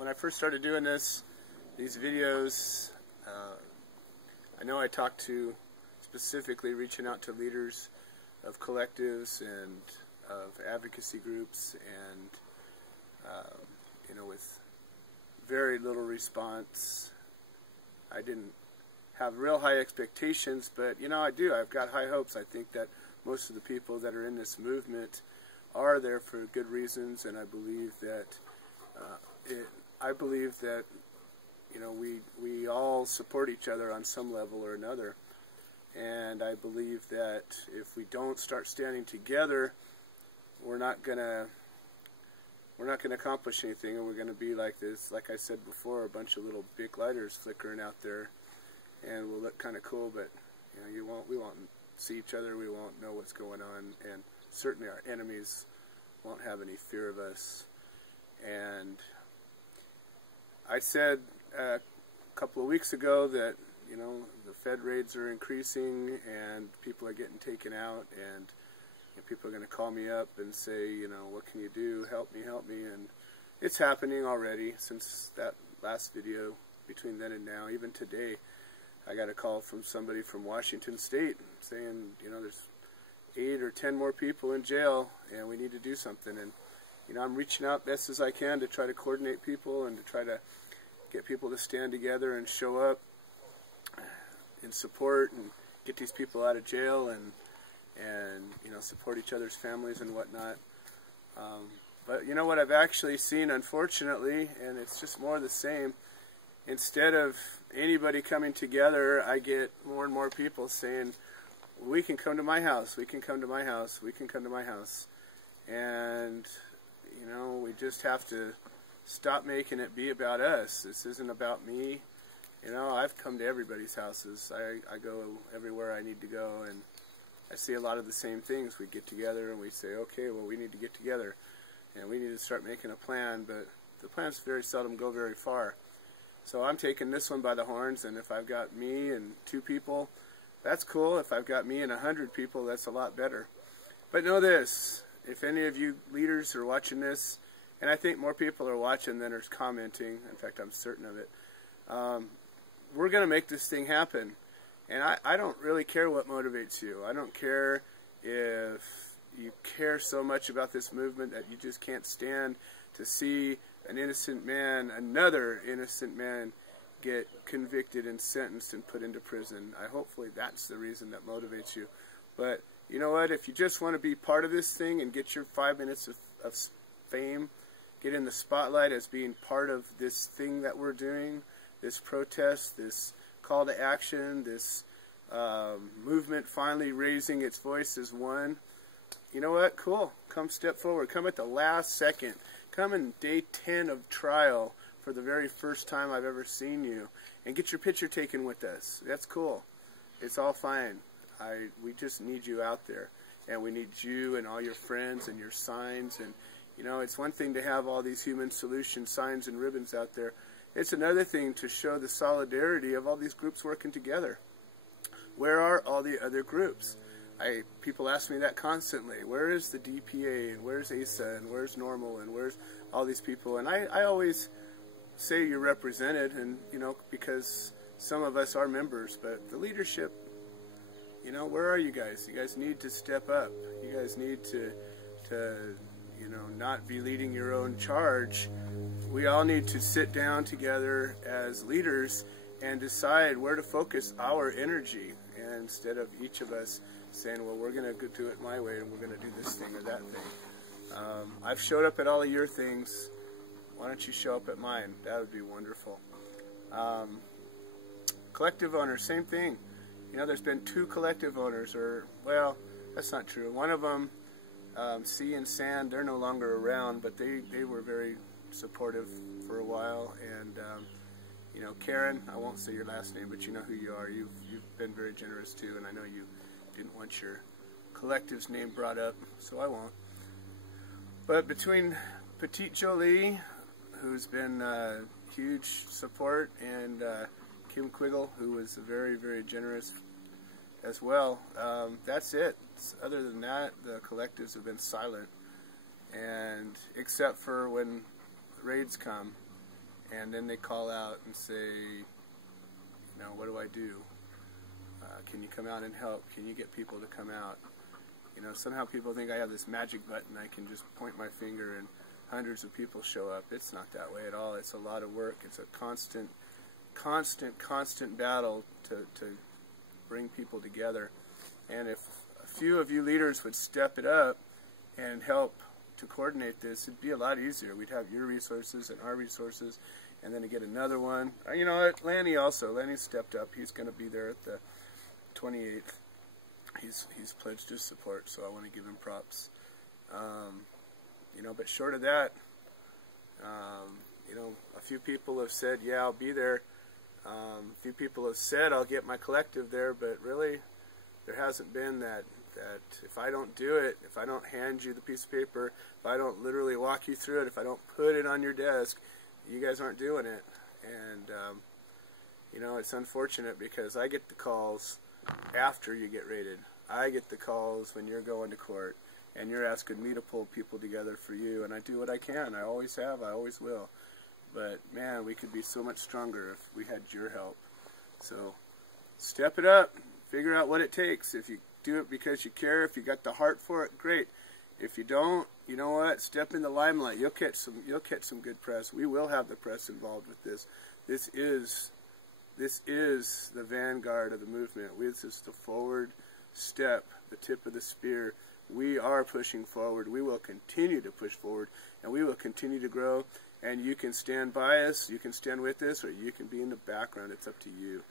when I first started doing these videos, I know I talked to, specifically reaching out to leaders of collectives and of advocacy groups, and you know, with very little response. I didn't have real high expectations, but you know, I've got high hopes. I think that most of the people that are in this movement are there for good reasons, and I believe that you know, we all support each other on some level or another, and I believe that if we don't start standing together, we're not gonna accomplish anything, and we're gonna be like this, like I said before, a bunch of little big lighters flickering out there, and we'll look kind of cool, but you know, we won't see each other, we won't know what's going on, and certainly our enemies won't have any fear of us. And I said a couple of weeks ago that, you know, the Fed raids are increasing and people are getting taken out, and you know, people are going to call me up and say, you know, what can you do? Help me, and it's happening already since that last video. Between then and now, even today, I got a call from somebody from Washington State saying, you know, there's 8 or 10 more people in jail and we need to do something. And you know, I'm reaching out best as I can to try to coordinate people and to try to get people to stand together and show up in support and get these people out of jail, and you know, support each other's families and whatnot. But you know what I've actually seen, unfortunately, and it's just more of the same. Instead of anybody coming together, I get more and more people saying, we can come to my house, we can come to my house, we can come to my house. And you know, we just have to stop making it be about us. This isn't about me. You know, I've come to everybody's houses. I go everywhere I need to go, and I see a lot of the same things. We get together and we say, okay, well, we need to get together and we need to start making a plan, but the plans very seldom go very far. So I'm taking this one by the horns, and if I've got me and 2 people, that's cool. If I've got me and 100 people, that's a lot better. But know this, if any of you leaders are watching this, and I think more people are watching than are commenting, in fact I'm certain of it, we're going to make this thing happen. And I don't really care what motivates you. I don't care if you care so much about this movement that you just can't stand to see an innocent man, another innocent man, get convicted and sentenced and put into prison. Hopefully that's the reason that motivates you. But you know what? If you just want to be part of this thing and get your 5 minutes of fame, get in the spotlight as being part of this thing that we're doing, this protest, this call to action, this movement finally raising its voice as one, you know what? Cool. Come step forward. Come at the last second. Come in day 10 of trial for the very first time I've ever seen you, and get your picture taken with us. That's cool. It's all fine. We just need you out there, and we need you and all your friends and your signs. And you know, it's one thing to have all these human solution signs and ribbons out there. It's another thing to show the solidarity of all these groups working together. Where are all the other groups? People ask me that constantly. Where is the DPA, and where's ASA, and where's Normal, and where's all these people? And I always say you're represented, and you know, because some of us are members, but the leadership, you know, where are you guys? You guys need to step up. You guys need to you know, not be leading your own charge. We all need to sit down together as leaders and decide where to focus our energy, and instead of each of us saying, well, we're going to do it my way and we're going to do this thing or that thing. I've showed up at all of your things. Why don't you show up at mine? That would be wonderful. Collective owners, same thing. You know, there's been 2 collective owners, or, well, that's not true. One of them, Sea and Sand, they're no longer around, but they were very supportive for a while. And you know, Karen, I won't say your last name, but you know who you are. You've been very generous too, and I know you didn't want your collective's name brought up, so I won't. But between Petite Jolie, who's been huge support, and Kim Quiggle, who was very, very generous as well, that's it. Other than that, the collectives have been silent, and except for when raids come, and then they call out and say, you know, what do I do? Can you come out and help? Can you get people to come out? You know, somehow people think I have this magic button. I can just point my finger and hundreds of people show up. It's not that way at all. It's a lot of work. It's a constant battle to bring people together. And if a few of you leaders would step it up and help to coordinate this, it'd be a lot easier. We'd have your resources and our resources, and then to get another one. You know what, Lanny stepped up. He's going to be there at the 28th. He's pledged his support, so I want to give him props. You know, but short of that, you know, a few people have said, yeah, I'll be there. A few people have said I'll get my collective there, but really there hasn't been that if I don't do it, if I don't hand you the piece of paper, if I don't literally walk you through it, if I don't put it on your desk, you guys aren't doing it. And you know, it's unfortunate because I get the calls after you get raided. I get the calls when you're going to court and you're asking me to pull people together for you, and I do what I can. I always have, I always will. But man, we could be so much stronger if we had your help. So step it up, figure out what it takes. If you do it because you care, if you got the heart for it, great. If you don't, you know what? Step in the limelight. You'll catch some good press. We will have the press involved with this. This is the vanguard of the movement. This is the forward step, the tip of the spear. We are pushing forward. We will continue to push forward, and we will continue to grow. And you can stand by us, you can stand with us, or you can be in the background. It's up to you.